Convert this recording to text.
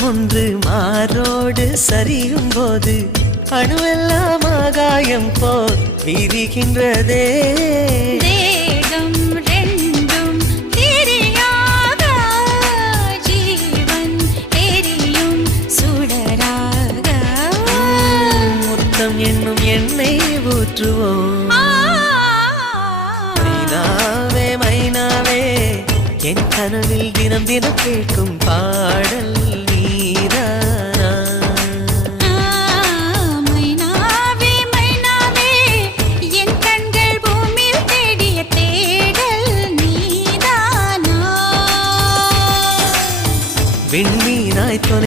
முத்தம் ஒன்று மாரோடு சரியும் போது அணுவெல்லாம் ஆகாயம் போல் விரிகின்றதே. தேகம் ரெண்டும் தெரியாத ஜீவன் எரியும் சுடராக. முத்தம் என்னும் எண்ணெய் ஊற்றுவோம். மைனாவே மைனாவே என் கனவில் தினம் தினம் கேட்கும் பாடல்